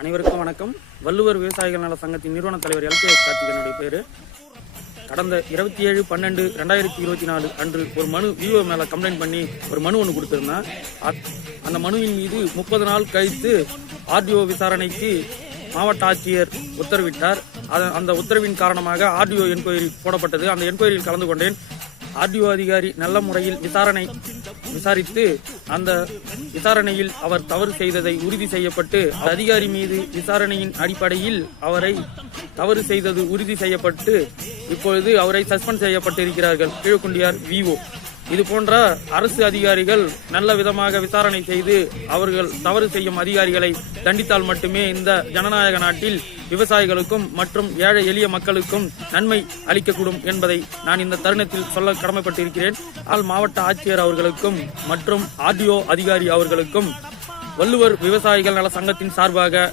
அனைவருக்கும் வணக்கம். வள்ளுவர் விவசாயிகள் நல சங்கத்தின் நிறுவன தலைவர் LKS கார்த்திகனுடைய பேரு. கடந்த 27/12/2024 அன்று ஒரு மனு விஓ மேல கம்ப்ளைண்ட் பண்ணி ஒரு மனு ஒன்று கொடுத்திருந்தேன். அந்த மனுவின் மீது 30 நாள் கழித்து RDO விசாரணைக்கு மாவட்ட ஆட்சியர் உத்தரவிட்டார். அந்த உத்தரவின் காரணமாக RDO என்கொயரி போடப்பட்டது. அந்த என்கொயரியில் கலந்து கொண்டேன். RDO அதிகாரி நல்ல முறையில் விசாரித்து அந்த விசாரணையில் அவர் தவறு செய்ததை உறுதி செய்யப்பட்டு அதிகாரி மீது விசாரணையின் அடிப்படையில் அவரை தவறு செய்தது உறுதி செய்யப்பட்டு இப்பொழுது அவரை சஸ்பெண்ட் செய்யப்பட்டிருக்கிறார்கள். கீழ்குண்டியார் VO. இது போன்ற அரசு அதிகாரிகள் நல்ல விதமாக விசாரணை செய்து அவர்கள் தவறு செய்யும் அதிகாரிகளை தண்டித்தால் மட்டுமே இந்த ஜனநாயக நாட்டில் விவசாயிகளுக்கும் மற்றும் ஏழை எளிய மக்களுக்கும் நன்மை அளிக்கக்கூடும் என்பதை நான் இந்த தருணத்தில் சொல்ல கடமைப்பட்டிருக்கிறேன். மாவட்ட ஆட்சியர் அவர்களுக்கும் மற்றும் RDO அதிகாரி அவர்களுக்கும் வள்ளுவர் விவசாயிகள் நல சங்கத்தின் சார்பாக